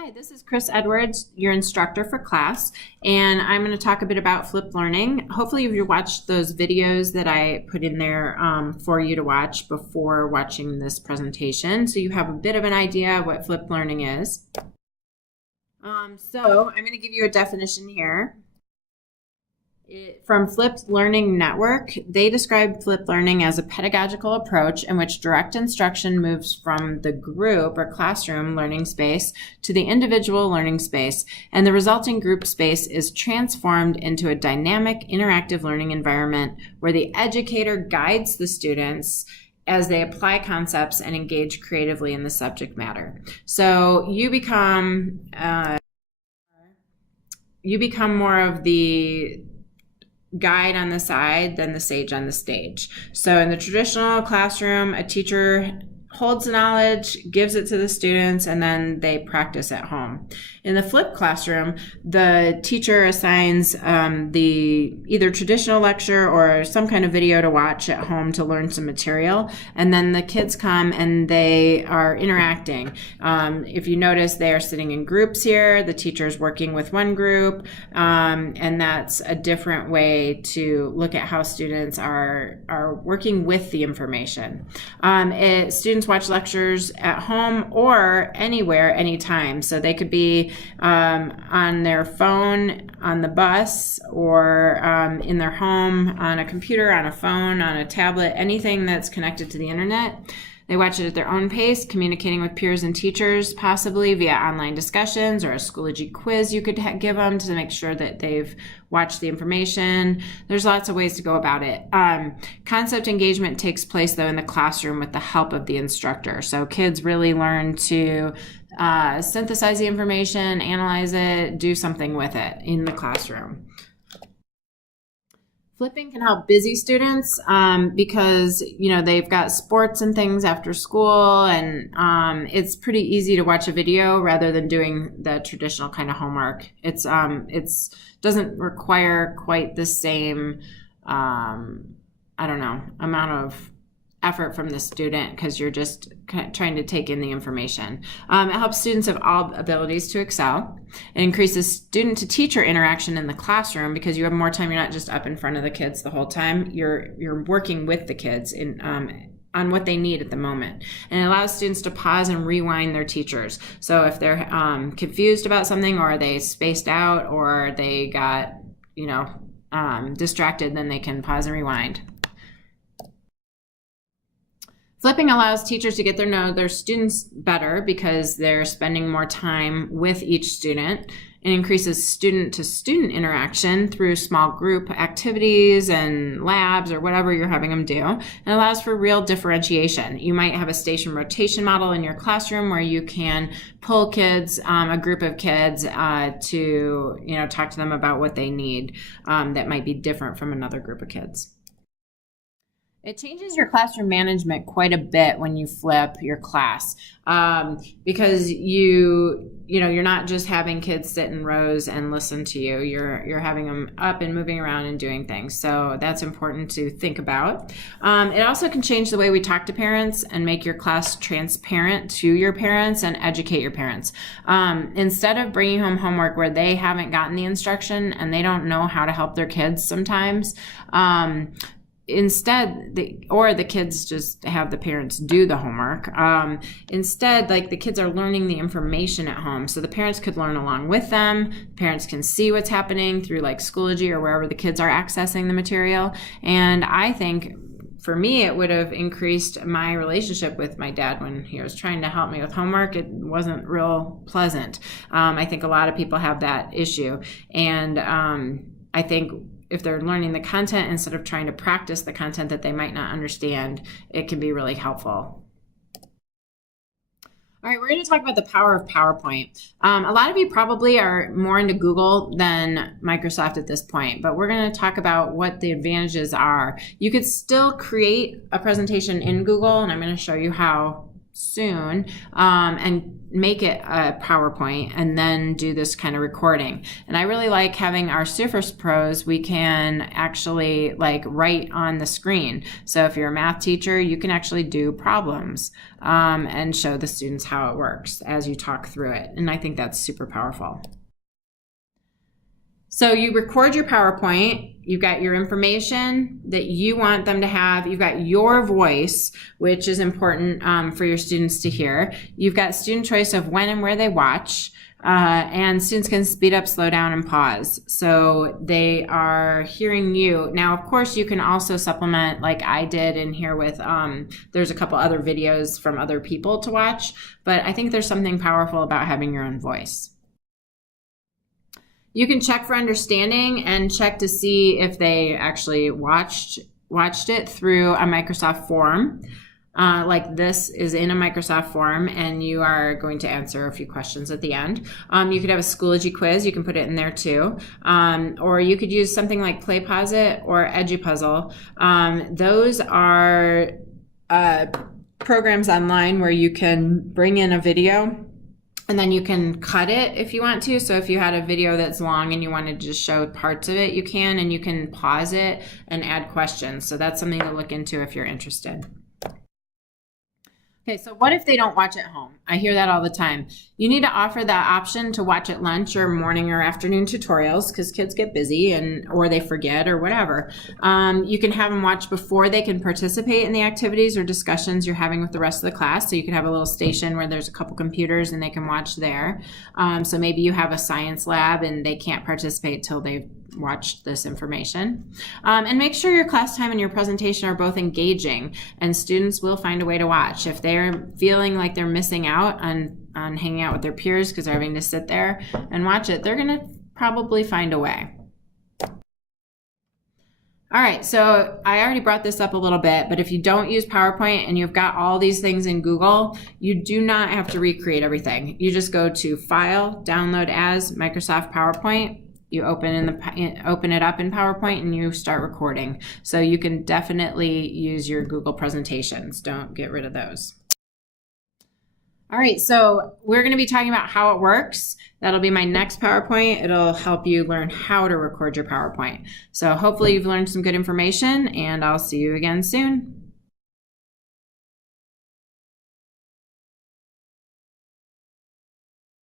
Hi, this is Chris Edwards, your instructor for class, and I'm going to talk a bit about flipped learning. Hopefully you've watched those videos that I put in there for you to watch before watching this presentation, so you have a bit of an idea what flipped learning is. So I'm going to give you a definition here. From Flipped Learning Network, they describe flipped learning as a pedagogical approach in which direct instruction moves from the group or classroom learning space to the individual learning space, and the resulting group space is transformed into a dynamic, interactive learning environment where the educator guides the students as they apply concepts and engage creatively in the subject matter. So you become more of the guide on the side than the sage on the stage. So in the traditional classroom, a teacher holds the knowledge, gives it to the students, and then they practice at home. In the flipped classroom, the teacher assigns the either traditional lecture or some kind of video to watch at home to learn some material, and then the kids come and they are interacting. If you notice, they are sitting in groups here. The teacher's working with one group, and that's a different way to look at how students are working with the information. Students watch lectures at home or anywhere, anytime. So they could be on their phone, on the bus, or in their home, on a computer, on a phone, on a tablet, anything that's connected to the internet. They watch it at their own pace, communicating with peers and teachers, possibly via online discussions or a Schoology quiz you could give them to make sure that they've watched the information. There's lots of ways to go about it. Concept engagement takes place, though, in the classroom with the help of the instructor. So kids really learn to synthesize the information, analyze it, do something with it in the classroom. Flipping can help busy students because they've got sports and things after school, and it's pretty easy to watch a video rather than doing the traditional kind of homework. It's doesn't require quite the same amount of effort from the student because you're just trying to take in the information. It helps students of all abilities to excel. It increases student to teacher interaction in the classroom because you have more time. You're not just up in front of the kids the whole time. You're working with the kids on what they need at the moment. And it allows students to pause and rewind their teachers. So if they're confused about something, or they spaced out, or they got distracted, then they can pause and rewind. Flipping allows teachers to get to know their students better because they're spending more time with each student. It increases student-to-student interaction through small group activities and labs or whatever you're having them do, and allows for real differentiation. You might have a station rotation model in your classroom where you can pull kids, a group of kids, to talk to them about what they need that might be different from another group of kids. It changes your classroom management quite a bit when you flip your class because you're not just having kids sit in rows and listen to you. You're having them up and moving around and doing things. So that's important to think about. It also can change the way we talk to parents and make your class transparent to your parents and educate your parents. Instead of bringing home homework where they haven't gotten the instruction and they don't know how to help their kids sometimes, instead, the kids just have the parents do the homework. Instead, the kids are learning the information at home. So the parents could learn along with them. Parents can see what's happening through Schoology or wherever the kids are accessing the material. And I think for me, it would have increased my relationship with my dad when he was trying to help me with homework. It wasn't real pleasant. I think a lot of people have that issue. And I think if they're learning the content instead of trying to practice the content that they might not understand, it can be really helpful. All right, we're going to talk about the power of PowerPoint. A lot of you probably are more into Google than Microsoft at this point, but we're going to talk about what the advantages are. You could still create a presentation in Google, and I'm going to show you how soon, and make it a PowerPoint and then do this kind of recording. And I really like having our Surface Pros, we can actually like write on the screen. So if you're a math teacher, you can actually do problems and show the students how it works as you talk through it. And I think that's super powerful. So you record your PowerPoint, you've got your information that you want them to have, you've got your voice, which is important for your students to hear. You've got student choice of when and where they watch, and students can speed up, slow down, and pause. So they are hearing you. Now, of course, you can also supplement like I did in here with, there's a couple other videos from other people to watch, but I think there's something powerful about having your own voice. You can check for understanding and check to see if they actually watched it through a Microsoft form. Like this is in a Microsoft form, and you are going to answer a few questions at the end. You could have a Schoology quiz. You can put it in there too. Or you could use something like PlayPosit or Edupuzzle. Those are programs online where you can bring in a video and then you can cut it if you want to. So if you had a video that's long and you wanted to just show parts of it, you can, and you can pause it and add questions. So that's something to look into if you're interested. Okay, so what if they don't watch at home? I hear that all the time. You need to offer that option to watch at lunch or morning or afternoon tutorials, because kids get busy or they forget or whatever. You can have them watch before they can participate in the activities or discussions you're having with the rest of the class. So you can have a little station where there's a couple computers and they can watch there. So maybe you have a science lab and they can't participate till they've watched this information. And make sure your class time and your presentation are both engaging, and students will find a way to watch. If they're feeling like they're missing out on hanging out with their peers because they're having to sit there and watch it, they're going to probably find a way. All right, so I already brought this up a little bit, but if you don't use PowerPoint and you've got all these things in Google, you do not have to recreate everything. You just go to File, Download as, Microsoft PowerPoint. You open it up in PowerPoint and you start recording. So you can definitely use your Google presentations. Don't get rid of those. All right, so we're going to be talking about how it works. That'll be my next PowerPoint. It'll help you learn how to record your PowerPoint. So hopefully you've learned some good information, and I'll see you again soon.